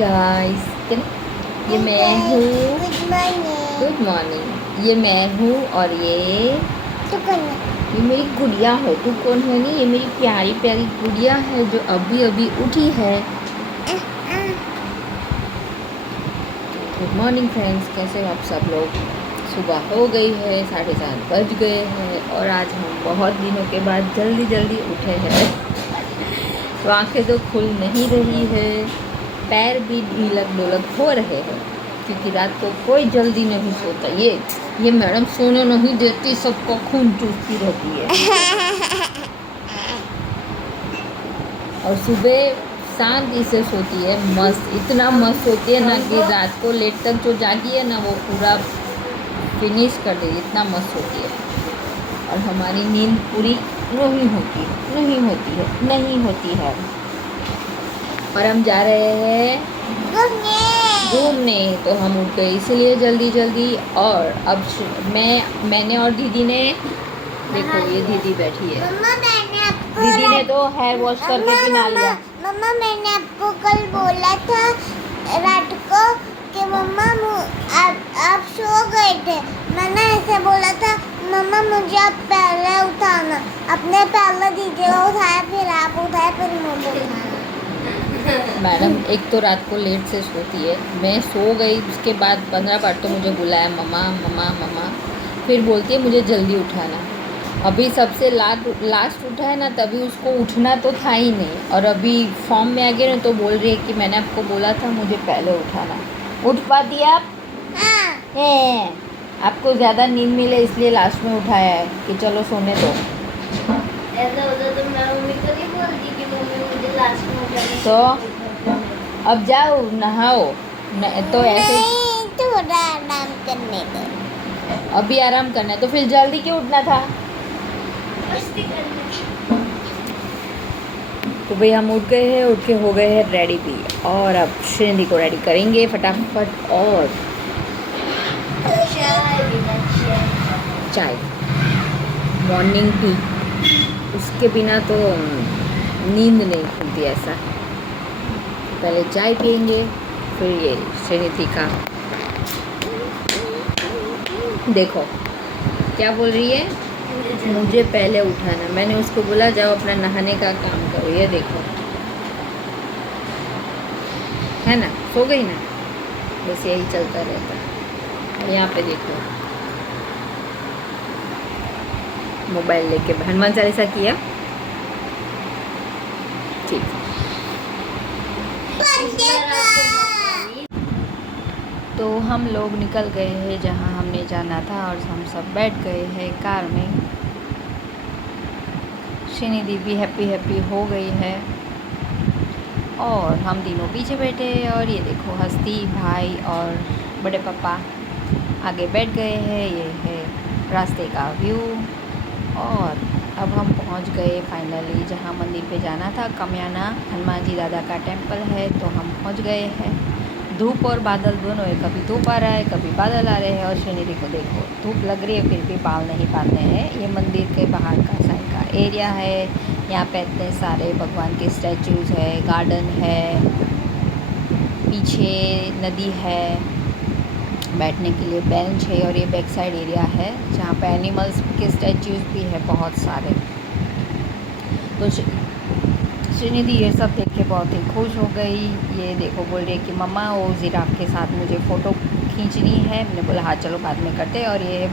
Guys, ये मैं हूँ। Good morning. Good morning. ये मैं हूँ और तो कौन है? ये मेरी गुड़िया है। तू कौन है? नहीं, ये मेरी प्यारी प्यारी गुड़िया है जो अभी अभी उठी है। गुड मॉर्निंग फ्रेंड्स, कैसे हो आप सब लोग? सुबह हो गई है, 7:30 बज गए हैं और आज हम बहुत दिनों के बाद जल्दी जल्दी उठे हैं। तो आंखें तो खुल नहीं रही है, पैर भी ढीलक ढोलक हो रहे हैं क्योंकि रात को कोई जल्दी नहीं सोता। ये मैडम सोने नहीं देती, सबको खून चूसती रहती है। और सुबह शांति से सोती है, मस्त, इतना मस्त सोती है ना कि रात को लेट तक जो जागी है ना वो पूरा फिनिश कर दे, इतना मस्त होती है। और हमारी नींद पूरी नहीं होती है। और हम जा रहे हैं घूमने, तो हम उठ गए इसलिए जल्दी जल्दी। और अब मैंने और दीदी ने, देखो ये दीदी बैठी है, दीदी ने तो हेयर वॉश करके पहना लिया। मम्मा, मैंने आपको कल बोला था रात को कि मम्मा आप सो गए थे। मैंने ऐसे बोला था मम्मा मुझे आप पहले उठाना। अपने पहले दीदी को उठाया, फिर आप उठाए, फिर मुझे उठाया। मैडम एक तो रात को लेट से सोती है, मैं सो गई उसके बाद 15 बार तो मुझे बुलाया मम्मा मम्मा मम्मा, फिर बोलती है मुझे जल्दी उठाना। अभी सबसे लास्ट उठा है ना, तभी उसको उठना तो था ही नहीं, और अभी फॉर्म में आ गया ना तो बोल रही है कि मैंने आपको बोला था मुझे पहले उठाना। उठ पाती आप? हाँ। है, आपको ज़्यादा नींद मिले इसलिए लास्ट में उठाया है कि चलो सोने दो। ऐसा होता तो मैं मम्मी को नहीं बोलती कि मम्मी मुझे लास्ट में उठाना। तो अब जाओ नहाओ तो ऐसे नहीं, थोड़ा आराम करने दो। अभी आराम करना है तो फिर जल्दी क्यों उठना था? मस्ती करने। तो भाई हम उठ गए हैं, उठ के हो गए हैं रेडी भी, और अब श्रीनिधि को रेडी करेंगे फटाफट। और चाय, मॉर्निंग टी, उसके बिना तो नींद नहीं खुलती। ऐसा पहले चाय पियेंगे, फिर ये श्रीनिधि का। देखो क्या बोल रही है, मुझे पहले उठाना। मैंने उसको बोला जाओ अपना नहाने का काम करो। ये देखो है ना, सो गई ना, बस यही चलता रहता है। और यहाँ पे देखो मोबाइल लेके हनुमान चालीसा किया। ठीक, तो हम लोग निकल गए हैं जहाँ हमने जाना था और हम सब बैठ गए हैं कार में। श्रीनिधि भी हैप्पी हो गई है और हम तीनों पीछे बैठे हैं। और ये देखो हस्ती भाई और बड़े पापा आगे बैठ गए हैं। ये है रास्ते का व्यू। और अब हम पहुंच गए फाइनली जहां मंदिर पे जाना था। कम्याना हनुमान जी दादा का टेम्पल है, तो हम पहुंच गए हैं। धूप और बादल दोनों है, कभी धूप आ रहा है कभी बादल आ रहे हैं। और श्रीनिधि को देखो धूप लग रही है फिर भी बाल नहीं बांधे हैं। ये मंदिर के बाहर का साइड का एरिया है। यहाँ पे इतने सारे भगवान के स्टैचूज़ है, गार्डन है, पीछे नदी है, बैठने के लिए बेंच है। और ये बैक साइड एरिया है जहाँ पे एनिमल्स के स्टैचूज़ भी है बहुत सारे। तो श्रीनिधि ये सब देख के बहुत ही खुश हो गई। ये देखो बोल रही है कि मम्मा वो जिराफ के साथ मुझे फ़ोटो खींचनी है। मैंने बोला हाँ चलो बाद में करते हैं। और ये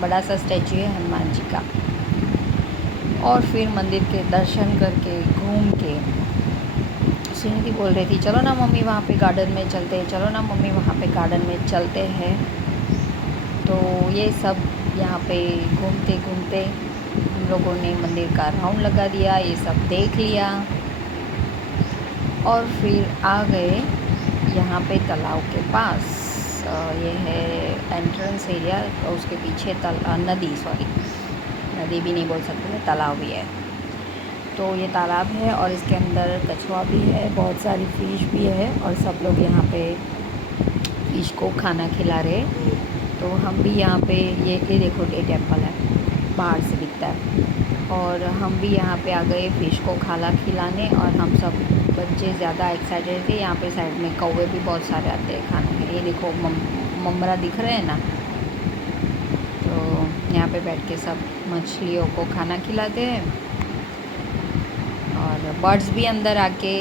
बड़ा सा स्टैचू है हनुमान जी का। और फिर मंदिर के दर्शन करके घूम के श्रीनिधि बोल रही थी चलो ना मम्मी वहाँ पे गार्डन में चलते हैं, चलो ना मम्मी वहाँ पे गार्डन में चलते हैं। तो ये सब यहाँ पे घूमते घूमते हम लोगों ने मंदिर का राउंड लगा दिया, ये सब देख लिया। और फिर आ गए यहाँ पे तालाब के पास। ये है एंट्रेंस एरिया, उसके पीछे नदी भी नहीं बोल सकते, तालाब भी है। तो ये तालाब है और इसके अंदर कछुआ भी है, बहुत सारी फ़िश भी है। और सब लोग यहाँ पे फ़िश को खाना खिला रहे। तो हम भी यहाँ पे ये देखो ये टेम्पल है, बाहर से दिखता है। और हम भी यहाँ पे आ गए फ़िश को खाना खिलाने, और हम सब बच्चे ज़्यादा एक्साइटेड थे। यहाँ पे साइड में कौवे भी बहुत सारे आते हैं खाने में। ये देखो ममरा दिख रहे हैं ना, तो यहाँ पे बैठ के सब मछलियों को खाना खिलाते हैं। और बर्ड्स भी अंदर आके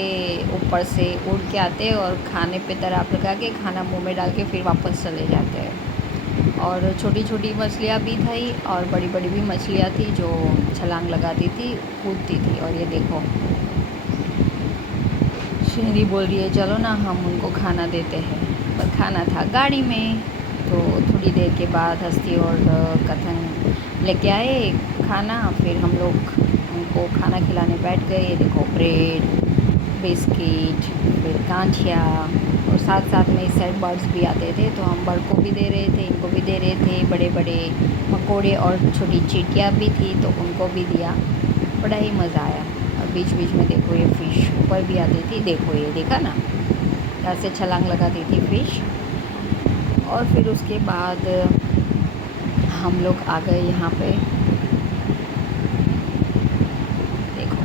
ऊपर से उड़ के आते हैं और खाने पे तराप लगा के खाना मुंह में डाल के फिर वापस चले जाते हैं। और छोटी छोटी मछलियाँ भी थी और बड़ी बड़ी भी मछलियाँ थी जो छलांग लगाती थी, कूदती थी। और ये देखो श्रीनिधि बोल रही है चलो ना हम उनको खाना देते हैं, पर खाना था गाड़ी में। तो थोड़ी देर के बाद हस्ती और कथन लेके आए खाना, फिर हम लोग उनको खाना खिलाने बैठ गए। ये देखो ब्रेड, बिस्किट, फिर गांठिया, और साथ साथ में इस साइड बर्ड्स भी आते थे, तो हम बर्ड को भी दे रहे थे, इनको भी दे रहे थे। बड़े बड़े मकोड़े और छोटी चींटियाँ भी थी, तो उनको भी दिया। बड़ा ही मज़ा आया। और बीच बीच में देखो ये फ़िश ऊपर भी आती थी, देखो ये देखा ना, ऐसे छलांग लगाती थी फ़िश। और फिर उसके बाद हम लोग आ गए यहाँ पे। देखो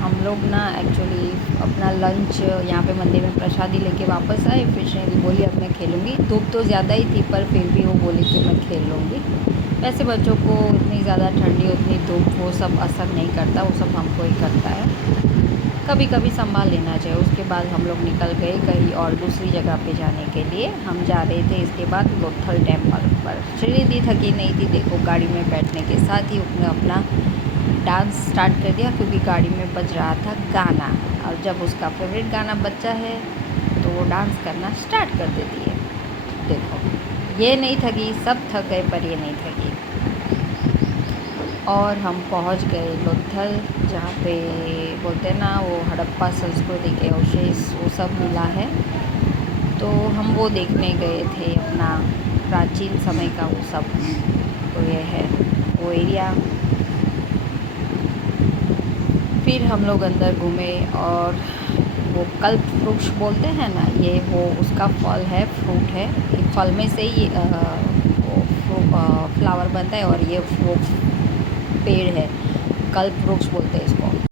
हम लोग ना एक्चुअली अपना लंच यहाँ पे मंदिर में प्रसादी लेके वापस आए। फिर श्रेणी बोली अब मैं खेलूँगी। धूप तो ज़्यादा ही थी, पर फिर भी वो बोली कि मैं खेल लूँगी। वैसे बच्चों को इतनी ज़्यादा ठंडी, उतनी धूप, वो सब असर नहीं करता, वो सब हमको ही करता है। कभी कभी संभाल लेना चाहिए। उसके बाद हम लोग निकल गए कहीं और दूसरी जगह पे जाने के लिए। हम जा रहे थे इसके बाद लोथल टेम्पल पर। श्रीनिधि थकी नहीं थी, देखो गाड़ी में बैठने के साथ ही उसने अपना डांस स्टार्ट कर दिया, क्योंकि गाड़ी में बज रहा था गाना। और जब उसका फेवरेट गाना बजता है तो वो डांस करना स्टार्ट कर देती है। देखो ये नहीं थकी, सब थक गए पर ये नहीं थकी। और हम पहुंच गए लोथल, जहाँ पे बोलते हैं ना वो हड़प्पा संस्कृति के अवशेष वो सब मिला है। तो हम वो देखने गए थे, अपना प्राचीन समय का वो सब। तो ये है वो एरिया। फिर हम लोग अंदर घूमे, और वो कल्प वृक्ष बोलते हैं ना, ये वो उसका फल है, फ्रूट है। फल में से ही वो फ्लावर बनता है, और ये वो पेड़ है, कल्प वृक्ष बोलते हैं इसको।